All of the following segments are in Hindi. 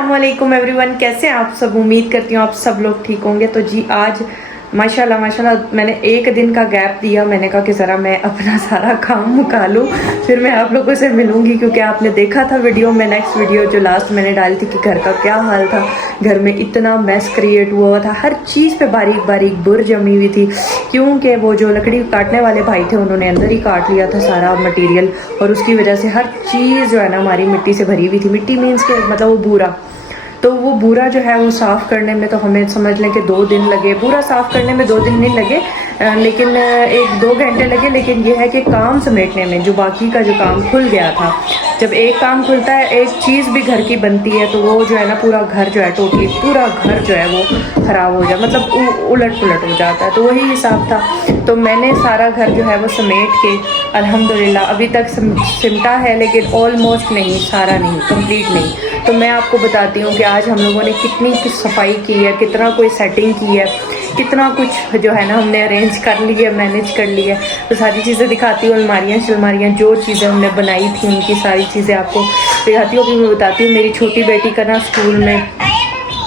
अस्सलामुअलैकुम एवरीवन, कैसे हैं आप सब। उम्मीद करती हूँ आप सब लोग ठीक होंगे। तो जी आज माशाल्लाह माशाल्लाह मैंने एक दिन का गैप दिया। मैंने कहा कि ज़रा मैं अपना सारा काम मुका लूँ, फिर मैं आप लोगों से मिलूँगी। क्योंकि आपने देखा था वीडियो में, नेक्स्ट वीडियो जो लास्ट मैंने डाली थी कि घर का क्या हाल था। घर में इतना मैस क्रिएट हुआ था, हर चीज़ पे बारीक बारीक बुर जमी हुई थी। क्योंकि वो जो लकड़ी काटने वाले भाई थे उन्होंने अंदर ही काट लिया था सारा मटीरियल, और उसकी वजह से हर चीज़ जो है ना हमारी मिट्टी से भरी हुई थी। मिट्टी मीन्स के मतलब वो बूरा, तो वो बूरा जो है वो साफ़ करने में तो हमें समझ लें कि 2 दिन लगे। बूरा साफ़ करने में 2 दिन नहीं लगे, लेकिन 1-2 घंटे लगे। लेकिन ये है कि काम समेटने में जो बाकी का जो काम खुल गया था, जब एक काम खुलता है, एक चीज़ भी घर की बनती है, तो वो जो है ना पूरा घर जो है टोटली पूरा घर जो है वो ख़राब हो जाए, मतलब उलट पुलट हो जाता है। तो वही हिसाब था। तो मैंने सारा घर जो है वो समेट के अल्हम्दुलिल्लाह अभी तक सिमटा है, लेकिन ऑलमोस्ट नहीं, सारा नहीं, कंप्लीट नहीं। तो मैं आपको बताती हूँ कि आज हम लोगों ने कितनी सफाई की है, कितना कोई सेटिंग की है, कितना कुछ जो है ना हमने अरेंज कर ली है, मैनेज कर ली है। तो सारी चीज़ें दिखाती हूँ, अलमारियाँ शलमारियाँ जो चीज़ें हमने बनाई थी उनकी सारी चीज़ें आपको दिखाती हूँ। अभी मैं बताती हूँ, मेरी छोटी बेटी का ना स्कूल में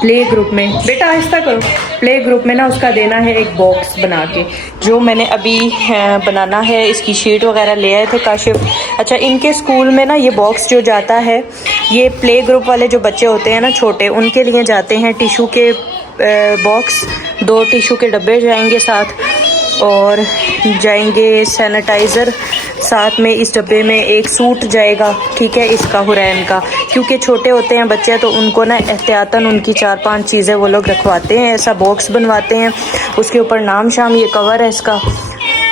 प्ले ग्रुप में, बेटा आहिस्ता करो, प्ले ग्रुप में ना उसका देना है एक बॉक्स बना के, जो मैंने अभी बनाना है। इसकी शीट वगैरह ले आए थे काशिफ। अच्छा, इनके स्कूल में ना ये बॉक्स जो जाता है, ये प्ले ग्रुप वाले जो बच्चे होते हैं ना छोटे, उनके लिए जाते हैं टिशू के बॉक्स। 2 टिशू के डब्बे जाएंगे साथ, और जाएंगे सैनिटाइज़र साथ में। इस डब्बे में एक सूट जाएगा, ठीक है, इसका हुरैन का, क्योंकि छोटे होते हैं बच्चे तो उनको ना एहतियातन उनकी 4-5 चीज़ें वो लोग रखवाते हैं। ऐसा बॉक्स बनवाते हैं, उसके ऊपर नाम शाम, ये कवर है इसका,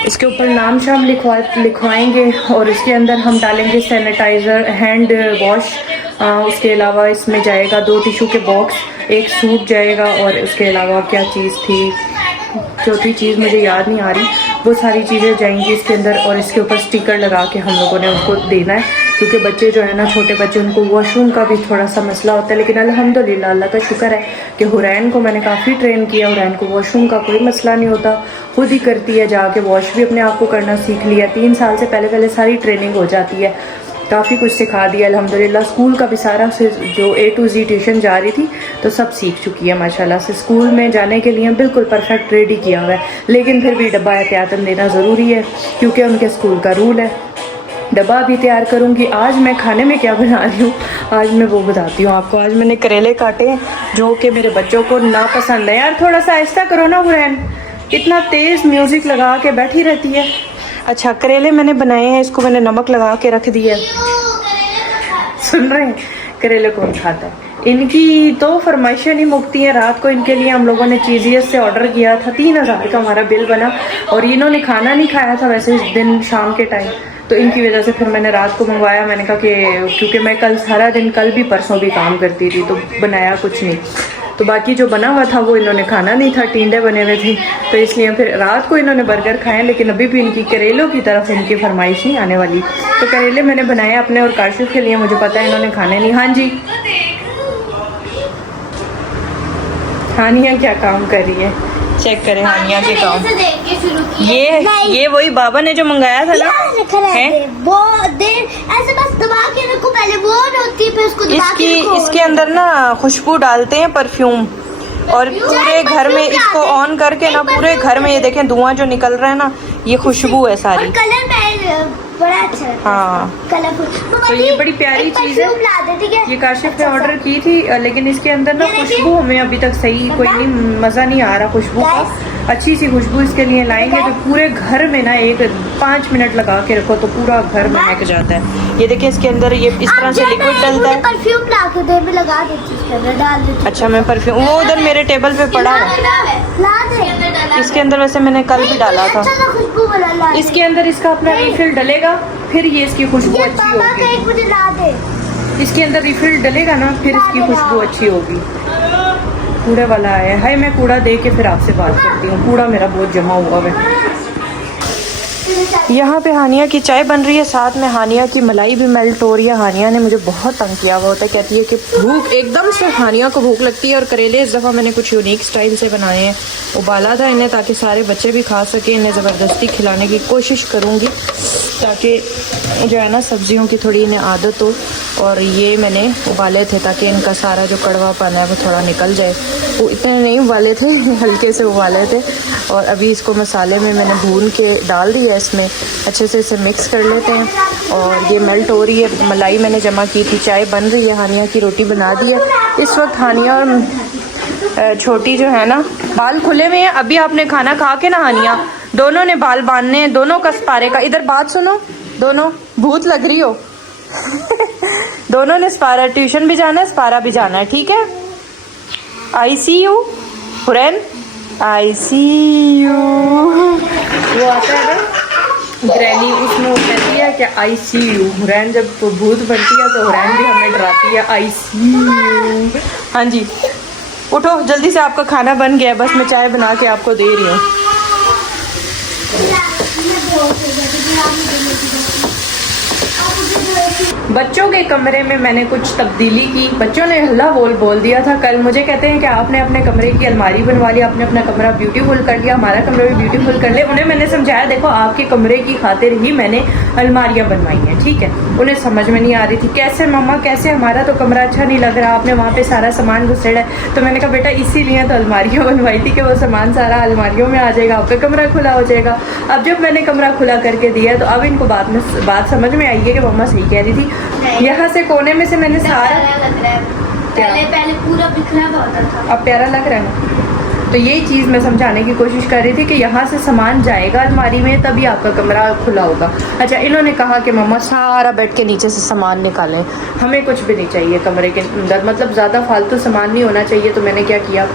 इसके ऊपर नाम शाम लिखवाएंगे। और इसके अंदर हम डालेंगे सैनिटाइज़र, हैंड वॉश। उसके अलावा इसमें जाएगा 2 टिशू के बॉक्स, एक सूट जाएगा, और उसके अलावा क्या चीज़ थी, चौथी चीज़ मुझे याद नहीं आ रही। वो सारी चीज़ें जाएंगी इसके अंदर, और इसके ऊपर स्टिकर लगा के हम लोगों ने उनको देना है। क्योंकि बच्चे जो है ना छोटे बच्चे, उनको वॉशरूम का भी थोड़ा सा मसला होता है। लेकिन अल्हम्दुलिल्लाह अल्लाह का शुक्र है कि हुरैन को मैंने काफ़ी ट्रेन किया। हुरैन को वॉशरूम का कोई मसला नहीं होता, खुद ही करती है, जाके वॉश भी अपने आप को करना सीख लिया। 3 साल से पहले सारी ट्रेनिंग हो जाती है, काफ़ी कुछ सिखा दिया अल्हम्दुलिल्लाह। स्कूल का भी सारा से जो A to Z ट्यूशन जा रही थी तो सब सीख चुकी है माशाल्लाह से। स्कूल में जाने के लिए बिल्कुल परफेक्ट रेडी किया हुआ है, लेकिन फिर भी डब्बा एहतियातन देना ज़रूरी है, क्योंकि उनके स्कूल का रूल है। डब्बा भी तैयार करूँगी। आज मैं खाने में क्या बना रही हूँ, आज मैं वो बताती हूँ आपको। आज मैंने करेले काटे हैं जो कि मेरे बच्चों को नापसंद है। यार थोड़ा सा आहिस्ता करो ना हुरैन, इतना तेज़ म्यूज़िक लगा के बैठी रहती है। अच्छा, करेले मैंने बनाए हैं, इसको मैंने नमक लगा के रख दिया। सुन रहे हैं, करेले कौन खाता है। इनकी तो फरमाइशें नहीं मुकती हैं। रात को इनके लिए हम लोगों ने चीज़ियत से ऑर्डर किया था, 3000 का हमारा बिल बना, और इन्होंने खाना नहीं खाया था वैसे इस दिन शाम के टाइम, तो इनकी वजह से फिर मैंने रात को मंगवाया। मैंने कहा कि क्योंकि मैं कल सारा दिन, कल भी परसों भी काम करती थी, तो बनाया कुछ नहीं। तो बाकी जो बना हुआ था वो इन्होंने खाना नहीं था, टींडे बने हुए थे, तो इसलिए फिर रात को इन्होंने बर्गर खाए। लेकिन अभी भी इनकी करेलों की तरफ इनकी फरमाइश नहीं आने वाली। तो करेले मैंने बनाए अपने और काशिफ के लिए, मुझे पता है इन्होंने खाने नहीं। हाँ जी, हानिया क्या काम कर रही है, चेक करें हानिया के काम। ये वही बाबा ने जो मंगाया था ना, है वो देर ऐसे बस दबा के रखो, पहले वो होती है, फिर उसको दबा के रखो। इसके अंदर ना खुशबू डालते हैं, परफ्यूम, और पूरे घर में इसको ऑन करके ना पूरे घर में ये देखें धुआं जो निकल रहा है ना, ये खुशबू है सारी। और कलर बड़ा अच्छा है, हाँ कलरफुल। तो ये बड़ी प्यारी चीज़ है। ये काशिफ ने ऑर्डर की थी, लेकिन इसके अंदर ना खुशबू हमें अभी तक सही कोई नहीं, मज़ा नहीं आ रहा खुशबू का। अच्छी सी खुशबू इसके लिए लाएंगे तो पूरे घर में ना 5 मिनट लगा के रखो तो पूरा घर महक जाता है। ये देखिए इसके अंदर ये इस तरह से लिक्विड डलता है। परफ्यूम ला के दे, मैं लगा देती हूं, इसके अंदर डाल देती। अच्छा, मैं परफ्यूम वो उधर मेरे टेबल पे पड़ा है, ला दे। इसके अंदर वैसे मैंने कल भी डाला था। खुशबू वाला ला दे। इसके अंदर इसका अपना रिफिल डलेगा, फिर ये इसकी खुशबू अच्छी होगी। एक मुझे ला दे। इसके अंदर रिफिल डलेगा ना, फिर इसकी खुशबू अच्छी होगी। कूड़े वाला आया है, मैं कूड़ा दे के फिर आपसे बात करती हूँ। कूड़ा मेरा बहुत जमा हुआ है। यहाँ पे हानिया की चाय बन रही है, साथ में हानिया की मलाई भी मेल्ट हो रही है। हानिया ने मुझे बहुत तंग किया हुआ होता है, कहती है कि भूख एकदम से हानिया को भूख लगती है। और करेले इस दफ़ा मैंने कुछ यूनिक स्टाइल से बनाए हैं, उबाला था इन्हें ताकि सारे बच्चे भी खा सकें। इन्हें ज़बरदस्ती खिलाने की कोशिश करूँगी ताकि जो है ना सब्जियों की थोड़ी इन्हें आदत हो। और ये मैंने उबाले थे ताकि इनका सारा जो कड़वापन है वो थोड़ा निकल जाए। वो इतने नहीं उबाले थे, हल्के से उबाले थे। और अभी इसको मसाले में मैंने भून के डाल दिया, इसमें अच्छे से इसे मिक्स कर लेते हैं। और ये मेल्ट हो रही है, मलाई मैंने जमा की थी, चाय बन रही है, हानिया की रोटी बना दी है। इस वक्त हानिया और छोटी जो है ना, बाल खुले हुए हैं। अभी आपने खाना खा के ना हानिया दोनों ने बाल बांधने हैं, दोनों का स्पारे का। इधर बात सुनो, दोनों भूत लग रही हो दोनों ने स्पारा, ट्यूशन भी जाना है, स्पारा भी जाना है, ठीक है। आई सी यू हुरैन, आई सी यू। वो आता है ना ग्रैनी, उसमें वो कहती है कि आई सी यू। हुरैन जब भूत बनती है तो हुरैन भी हमें डराती है, आई सी यू। हाँ जी, उठो जल्दी से, आपका खाना बन गया, बस मैं चाय बना के आपको दे रही हूँ। बच्चों के कमरे में मैंने कुछ तब्दीली की। बच्चों ने हल्ला बोल दिया था कल, मुझे कहते हैं कि आपने अपने कमरे की अलमारी बनवा ली, आपने अपना कमरा ब्यूटीफुल कर लिया, हमारा कमरा भी ब्यूटीफुल कर ले। उन्हें मैंने समझाया, देखो आपके कमरे की खातिर ही मैंने अलमारियाँ बनवाई हैं, ठीक है। उन्हें समझ में नहीं आ रही थी, कैसे मम्मा कैसे, हमारा तो कमरा अच्छा नहीं लग रहा, आपने वहाँ पे सारा सामान घुसेड़ा है। तो मैंने कहा बेटा इसीलिए तो अलमारियाँ बनवाई थी कि वो सामान सारा अलमारियों में आ जाएगा, आपका कमरा खुला हो जाएगा। अब जब मैंने कमरा खुला करके दिया तो अब इनको बात समझ में आई है कि मम्मा सही कह रही थी। यहाँ से कोने में से मैंने सारा लग रहा है, पहले पूरा बिखरा हुआ था, अब प्यारा लग रहा है। तो यही चीज़ मैं समझाने की कोशिश कर रही थी कि यहाँ से सामान जाएगा अलमारी में, तभी आपका कमरा खुला होगा। अच्छा, इन्होंने कहा कि मम्मा सारा बेड के नीचे से सामान निकालें, हमें कुछ भी नहीं चाहिए कमरे के अंदर, मतलब ज़्यादा फालतू सामान नहीं होना चाहिए। तो मैंने क्या किया,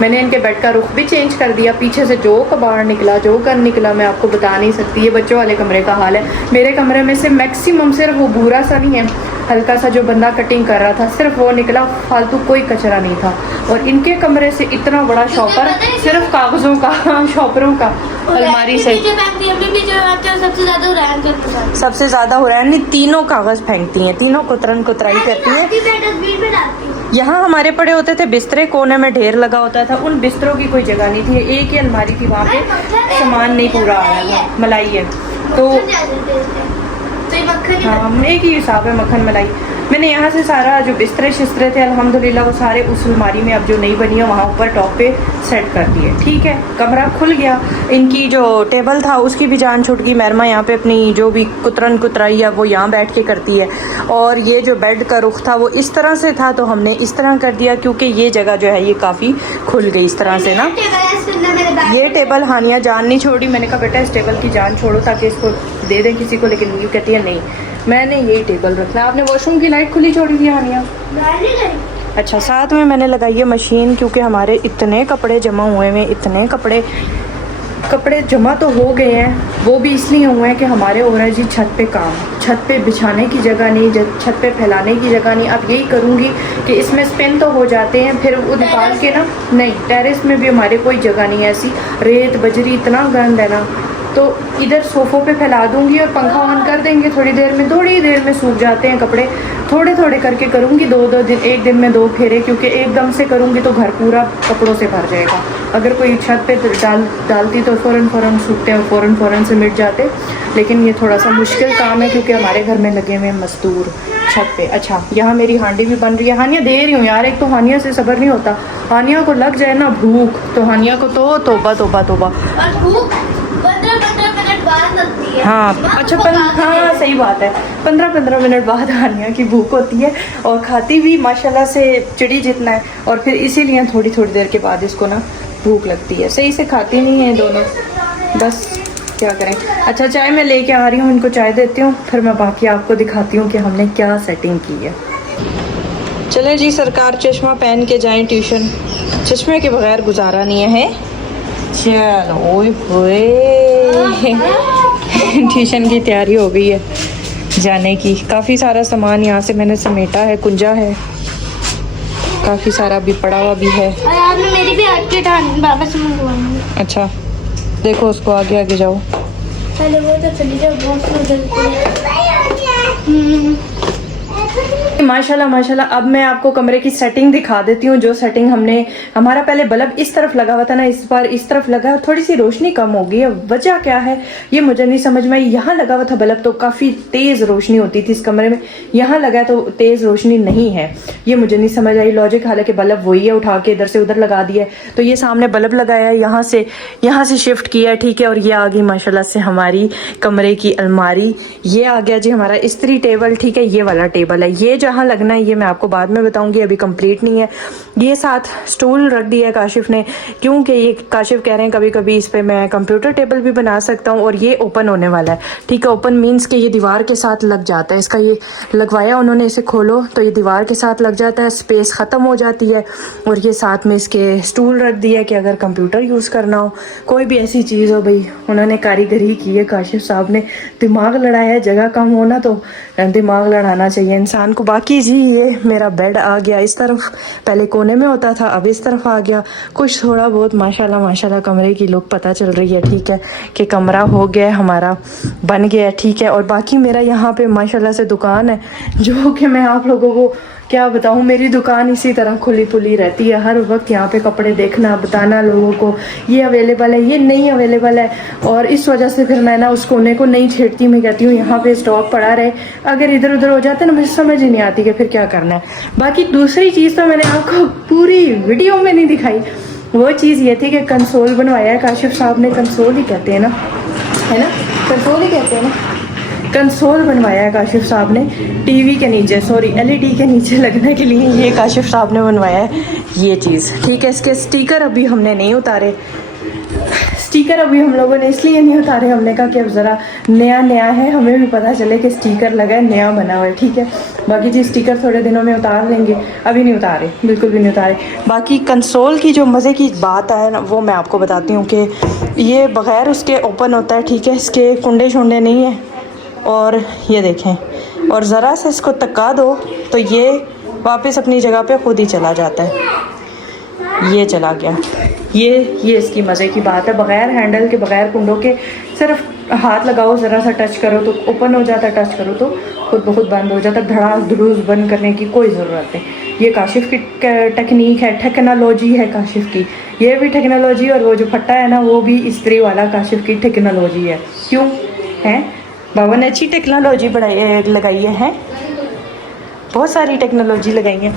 मैंने इनके बेड का रुख भी चेंज कर दिया। पीछे से जो कबाड़ निकला, जो गन निकला, मैं आपको बता नहीं सकती। ये बच्चों वाले कमरे का हाल है। मेरे कमरे में से मैक्सिमम सिर्फ वो भूरा सा नहीं है, हल्का सा जो बंदा कटिंग कर रहा था, सिर्फ वो निकला, फालतू कोई कचरा नहीं था। और इनके कमरे से इतना बड़ा शॉपर, सिर्फ कागजों का शॉपरों का, अलमारी से सबसे ज्यादा हुरैन नहीं, तीनों कागज फेंकती हैं, तीनों कुतरन कुतराई करती हैं। यहाँ हमारे पड़े होते थे बिस्तरे, कोने में ढेर लगा होता था, उन बिस्तरों की कोई जगह नहीं थी। एक ही अलमारी थी, वहाँ पे सामान नहीं पूरा आया, मलाई है तो हाँ, एक ही हिसाब है, मक्खन मलाई। मैंने यहाँ से सारा जो बिस्तरे शिस्तरे थे अल्हम्दुलिल्लाह वो सारे उस अलमारी में, अब जो नई बनी है वहाँ ऊपर टॉप पे सेट कर दिए, ठीक है। कमरा खुल गया। इनकी जो टेबल था उसकी भी जान छूट गई। मैरमा यहाँ पे अपनी जो भी कुतरन कुतराई है वो यहाँ बैठ के करती है। और ये जो बेड का रुख था वो इस तरह से था, तो हमने इस तरह कर दिया क्योंकि ये जगह जो है ये काफ़ी खुल गई इस तरह से ना। ये टेबल हानिया जान नहीं छोड़ी, मैंने कहा बेटा इस टेबल की जान छोड़ो ताकि इसको दे दें किसी को, लेकिन ये कहती है नहीं मैंने यही टेबल रखना है। आपने वॉशरूम की लाइट खुली छोड़ी थी हानिया? अच्छा, साथ में मैंने लगाई है मशीन, क्योंकि हमारे इतने कपड़े जमा हुए हैं, इतने कपड़े जमा तो हो गए हैं, वो भी इसलिए हुए हैं कि हमारे हो रहा है जी छत पे काम, छत पे बिछाने की जगह नहीं, छत पे फैलाने की जगह नहीं। अब यही करूँगी कि इसमें स्पिन तो हो जाते हैं, फिर वो निकाल के ना, नहीं टेरेस में भी हमारे कोई जगह नहीं है ऐसी, रेत बजरी इतना गंद है ना, तो इधर सोफ़ों पे फैला दूंगी और पंखा ऑन कर देंगे, थोड़ी देर में सूख जाते हैं कपड़े। थोड़े थोड़े करके करूँगी, दो दिन, एक दिन में 2 फेरे, क्योंकि एकदम से करूँगी तो घर पूरा कपड़ों से भर जाएगा। अगर कोई छत पे डालती तो फ़ौरन सूखते हैं, फ़ौरन से मिट जाते। लेकिन ये थोड़ा सा मुश्किल काम है क्योंकि हमारे घर में लगे हुए मज़दूर छत पे। अच्छा, यहाँ मेरी हांडी भी बन रही है, हानिया दे रही हूँ यार, एक तो हानिया से सब्र नहीं होता, हानिया को लग जाए ना भूख तो हानिया को तो तौबा तौबा तौबा। 15 मिनट बाद लगती है। हाँ अच्छा, हाँ सही बात है, 15 मिनट बाद हानिया की भूख होती है, और खाती भी माशाल्लाह से चिड़ी जितना है, और फिर इसीलिए थोड़ी देर के बाद इसको ना भूख लगती है, सही से खाती नहीं है दोनों, बस क्या करें। अच्छा, चाय मैं लेके आ रही हूँ, इनको चाय देती हूँ, फिर मैं बाकी आपको दिखाती हूँ कि हमने क्या सेटिंग की है। चलें जी सरकार, चश्मा पहन के जाएं ट्यूशन, चश्मे के बगैर गुजारा नहीं है। चलो, ओए होए ट्यूशन की तैयारी हो गई है जाने की। काफ़ी सारा सामान यहाँ से मैंने समेटा है, कुंजा है, काफ़ी सारा भी पड़ा हुआ भी है। मेरी भी हट के बाबा से मंगवाऊंगी। अच्छा, देखो उसको आगे जाओ, पहले वो तो चली जाओ, बहुत माशाल्लाह माशाल्लाह। अब मैं आपको कमरे की सेटिंग दिखा देती हूँ। जो सेटिंग हमने, हमारा पहले बल्ब इस तरफ लगा हुआ था ना, इस बार इस तरफ लगा है, थोड़ी सी रोशनी कम हो गई है। वजह क्या है ये मुझे नहीं समझ में आई। यहाँ लगा हुआ था बल्ब तो काफ़ी तेज़ रोशनी होती थी इस कमरे में, यहाँ लगा है तो तेज़ रोशनी नहीं है, ये मुझे नहीं समझ आई लॉजिक। हालांकि बल्ब वही है, उठा के इधर से उधर लगा दिया है। तो ये सामने बल्ब लगाया है, यहाँ से शिफ्ट किया है, ठीक है। और ये आ गई माशाल्लाह से हमारी कमरे की अलमारी। ये आ गया जी हमारा इस्त्री टेबल, ठीक है। ये वाला टेबल है, ये जहाँ लगना है ये मैं आपको बाद में बताऊंगी, अभी कंप्लीट नहीं है। ये साथ स्टूल रख दिया है काशिफ ने, क्योंकि ये काशिफ कह रहे हैं कभी कभी इस पे मैं कंप्यूटर टेबल भी बना सकता हूँ। और ये ओपन होने वाला है, ठीक है। ओपन मीन्स कि ये दीवार के साथ लग जाता है, इसका ये लगवाया उन्होंने, इसे खोलो तो ये दीवार के साथ लग जाता है, स्पेस ख़त्म हो जाती है। और ये साथ में इसके स्टूल रख दिया है कि अगर कंप्यूटर यूज़ करना हो, कोई भी ऐसी चीज़ हो, भाई उन्होंने कारीगरी की है काशिफ साहब ने, दिमाग लड़ाया है। जगह कम होना तो दिमाग लड़ाना चाहिए इंसान को। बाकी जी ये मेरा बेड आ गया इस तरफ, पहले कोने में होता था अब इस तरफ आ गया। कुछ थोड़ा बहुत माशाल्लाह माशाल्लाह कमरे की लुक पता चल रही है, ठीक है, कि कमरा हो गया हमारा, बन गया, ठीक है। और बाकी मेरा यहाँ पे माशाल्लाह से दुकान है, जो कि मैं आप लोगों को क्या बताऊँ, मेरी दुकान इसी तरह खुली खुली रहती है। हर वक्त यहाँ पे कपड़े देखना, बताना लोगों को ये अवेलेबल है, ये नहीं अवेलेबल है। और इस वजह से फिर मैं ना उस कोने को नहीं छेड़ती, मैं कहती हूँ यहाँ पे स्टॉक पड़ा रहे। अगर इधर उधर हो जाता है ना, मुझे समझ ही नहीं आती कि फिर क्या करना है। बाकी दूसरी चीज़ तो मैंने आपको पूरी वीडियो में नहीं दिखाई, वो चीज़ ये थी कि कंसोल बनवाया है काशिफ साहब ने, कंसोल ही कहते हैं ना, है ना, कंसोल ही कहते हैं ना, कंसोल बनवाया है काशिफ साहब ने टीवी के नीचे, सॉरी एलईडी के नीचे लगने के लिए ये काशिफ साहब ने बनवाया है ये चीज़, ठीक है। इसके स्टिकर अभी हमने नहीं उतारे, स्टिकर अभी हम लोगों ने इसलिए नहीं उतारे, हमने कहा कि अब ज़रा नया नया है, हमें भी पता चले कि स्टिकर लगा है, नया बना हुआ है, ठीक है। बाकी जी स्टिकर थोड़े दिनों में उतार लेंगे, अभी नहीं उतारे, बिल्कुल भी नहीं उतारे। बाकी कंसोल की जो मज़े की बात है ना, वो मैं आपको बताती हूँ कि ये बग़ैर उसके ओपन होता है, ठीक है। इसके कुंडे शुंडे नहीं है। और ये देखें, और ज़रा से इसको तका दो तो ये वापस अपनी जगह पे खुद ही चला जाता है। ये चला गया, ये इसकी मज़े की बात है, बग़ैर हैंडल के, बग़ैर कुंडों के, सिर्फ हाथ लगाओ, ज़रा सा टच करो तो ओपन हो जाता है, टच करो तो खुद ब खुद बंद हो जाता है। धड़ास धड़ूस बंद करने की कोई ज़रूरत नहीं। ये काशिफ की टेक्निक है, टेक्नोलॉजी है काशिफ की, ये भी टेक्नोलॉजी। और वो जो फट्टा है ना, वो भी इस्त्री वाला काशिफ की टेक्नोलॉजी है। क्यों है, बाबा ने अच्छी टेक्नोलॉजी बढ़ाई लगाई है, बहुत सारी टेक्नोलॉजी लगाई है।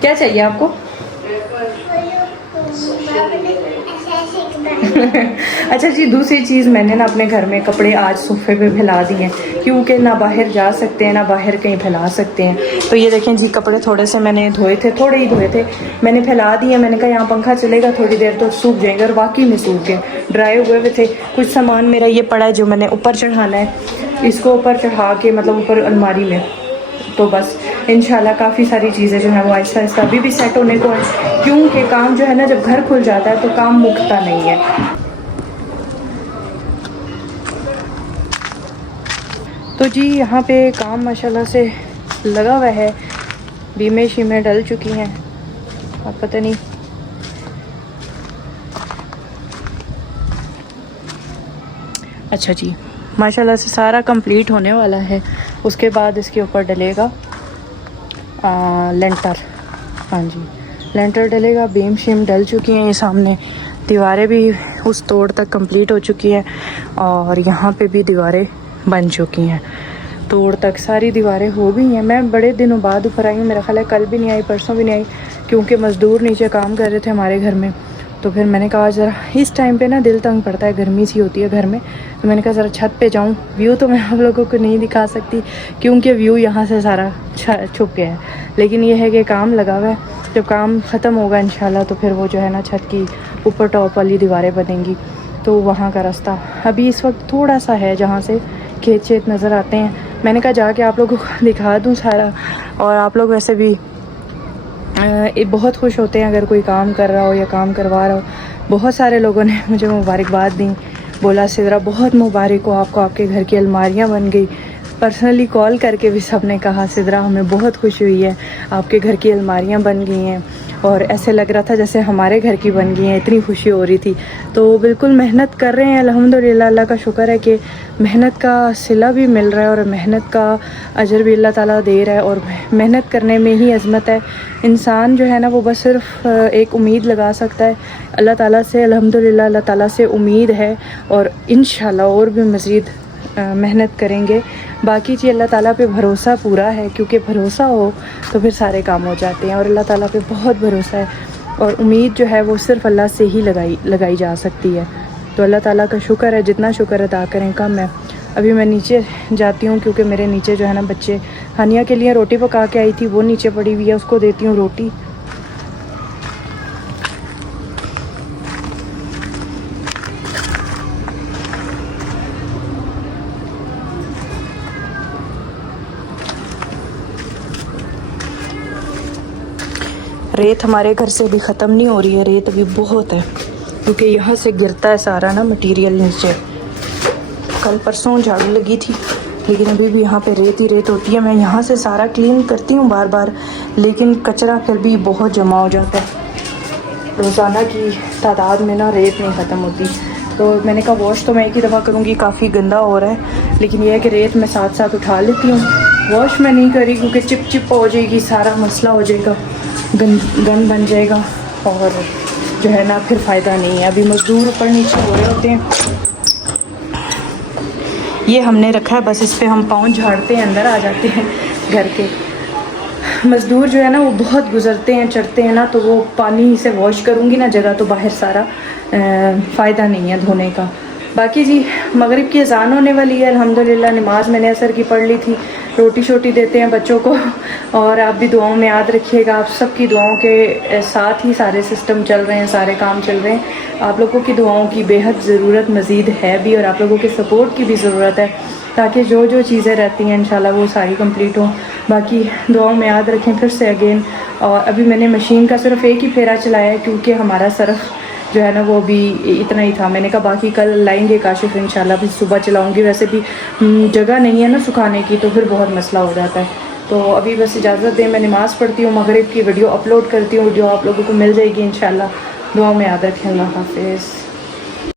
क्या चाहिए आपको? अच्छा जी, दूसरी चीज़, मैंने ना अपने घर में कपड़े आज सोफ़े पे फैला दिए हैं, क्योंकि ना बाहर जा सकते हैं ना बाहर कहीं फैला सकते हैं। तो ये देखें जी, कपड़े थोड़े से मैंने धोए थे, थोड़े ही धोए थे, मैंने फैला दिए। मैंने कहा यहाँ पंखा चलेगा थोड़ी देर तो सूख जाएंगे, और वाकई में सूख गए, ड्राई हुए हुए थे। कुछ सामान मेरा ये पड़ा है जो मैंने ऊपर चढ़ाना है, इसको ऊपर चढ़ा के, मतलब ऊपर अलमारी में, तो बस इंशाल्लाह काफ़ी सारी चीज़ें जो है वो आहिस्ता आहिस्ता अभी भी सेट होने को है, क्योंकि काम जो है ना, जब घर खुल जाता है तो काम मुकता नहीं है। तो जी यहाँ पे काम माशाल्लाह से लगा हुआ है, बीमें शीमें डल चुकी हैं, अब पता नहीं अच्छा जी, माशाल्लाह से सारा कंप्लीट होने वाला है। उसके बाद इसके ऊपर डलेगा लेंटर, हाँ जी लेंटर डलेगा। बीम शीम डल चुकी हैं, ये सामने दीवारें भी उस तोड़ तक कंप्लीट हो चुकी हैं, और यहाँ पे भी दीवारें बन चुकी हैं, तोड़ तक सारी दीवारें हो गई हैं। मैं बड़े दिनों बाद ऊपर आई हूँ, मेरा ख्याल है कल भी नहीं आई, परसों भी नहीं आई, क्योंकि मज़दूर नीचे काम कर रहे थे हमारे घर में। तो फिर मैंने कहा ज़रा इस टाइम पे ना दिल तंग पड़ता है, गर्मी सी होती है घर में, तो मैंने कहा ज़रा छत पे जाऊँ। व्यू तो मैं आप लोगों को नहीं दिखा सकती, क्योंकि व्यू यहाँ से सारा छुप गया है, लेकिन ये है कि काम लगा हुआ है। जब काम ख़त्म होगा इंशाल्लाह, तो फिर वो जो है ना छत की ऊपर टॉप वाली दीवारें बनेंगी, तो वहाँ का रास्ता अभी इस वक्त थोड़ा सा है जहाँ से खेत शेत नज़र आते हैं। मैंने कहा जाके आप लोगों को दिखा दूँ सारा, और आप लोग वैसे भी बहुत खुश होते हैं अगर कोई काम कर रहा हो या काम करवा रहा हो। बहुत सारे लोगों ने मुझे मुबारकबाद दी, बोला सिदरा बहुत मुबारक हो आपको, आपके घर की अलमारियां बन गई। पर्सनली कॉल करके भी सब ने कहा सिदरा हमें बहुत खुशी हुई है, आपके घर की अलमारियां बन गई हैं। और ऐसे लग रहा था जैसे हमारे घर की बन गई हैं, इतनी खुशी हो रही थी। तो बिल्कुल मेहनत कर रहे हैं अल्हम्दुलिल्लाह, अल्लाह का शुक्र है कि मेहनत का सिला भी मिल रहा है और मेहनत का अजर भी अल्लाह ताला दे रहा है। और मेहनत करने में ही अज़मत है। इंसान जो है ना वो बस सिर्फ एक उम्मीद लगा सकता है अल्लाह ताला से। अल्हम्दुलिल्लाह अल्लाह ताला से उम्मीद है और इंशाल्लाह और भी मज़ीद मेहनत करेंगे। बाकी जी अल्लाह ताला पे भरोसा पूरा है, क्योंकि भरोसा हो तो फिर सारे काम हो जाते हैं और अल्लाह ताला पे बहुत भरोसा है। और उम्मीद जो है वो सिर्फ़ अल्लाह से ही लगाई जा सकती है। तो अल्लाह ताला का शुक्र है, जितना शुक्र अदा करें कम है। अभी मैं नीचे जाती हूँ क्योंकि मेरे नीचे जो है ना बच्चे, हानिया के लिए रोटी पका के आई थी, वो नीचे पड़ी हुई है, उसको देती हूँ रोटी। रेत हमारे घर से अभी ख़त्म नहीं हो रही है, रेत अभी बहुत है क्योंकि यहाँ से गिरता है सारा ना मटेरियल नीचे। कल परसों झाड़ू लगी थी लेकिन अभी भी यहाँ पे रेत ही रेत होती है। मैं यहाँ से सारा क्लीन करती हूँ बार बार, लेकिन कचरा फिर भी बहुत जमा हो जाता है। रोज़ाना की तादाद में ना रेत नहीं ख़त्म होती। तो मैंने कहा वॉश तो मैं एक ही दफ़ा करूँगी, काफ़ी गंदा हो रहा है, लेकिन यह है कि रेत मैं साथ साथ उठा लेती हूँ। वॉश मैं नहीं करी क्योंकि चिप चिप हो जाएगी, सारा मसला हो जाएगा, गंद बन जाएगा और जो है ना फिर फ़ायदा नहीं है। अभी मज़दूर ऊपर नीचे हो रहे होते हैं। ये हमने रखा है, बस इस पे हम पाँव झाड़ते हैं, अंदर आ जाते हैं घर के। मज़दूर जो है ना वो बहुत गुज़रते हैं, चढ़ते हैं ना, तो वो पानी से वॉश करूँगी ना जगह तो बाहर सारा फ़ायदा नहीं है धोने का। बाकी जी मगरिब की अज़ान होने वाली है, अल्हम्दुलिल्लाह नमाज़ मैंने असर की पढ़ ली थी। रोटी शोटी देते हैं बच्चों को और आप भी दुआओं में याद रखिएगा। आप सबकी दुआओं के साथ ही सारे सिस्टम चल रहे हैं, सारे काम चल रहे हैं। आप लोगों की दुआओं की बेहद ज़रूरत मज़ीद है भी और आप लोगों के सपोर्ट की भी ज़रूरत है, ताकि जो जो चीज़ें रहती हैं इंशाल्लाह वो सारी कंप्लीट हों। बाकी दुआओं में याद रखें फिर से अगेन। और अभी मैंने मशीन का सिर्फ एक ही फेरा चलाया है क्योंकि हमारा सर्फ जो है ना वो भी इतना ही था। मैंने कहा बाकी कल लाएंगे काशिफ इंशाल्लाह, भी सुबह चलाऊंगी। वैसे भी जगह नहीं है ना सुखाने की, तो फिर बहुत मसला हो जाता है। तो अभी बस इजाज़त दें, मैं नमाज़ पढ़ती हूँ, मगरिब की वीडियो अपलोड करती हूँ, वीडियो आप लोगों को मिल जाएगी इंशाल्लाह। दुआ में याद रखें। अल्लाह हाफ़िज़।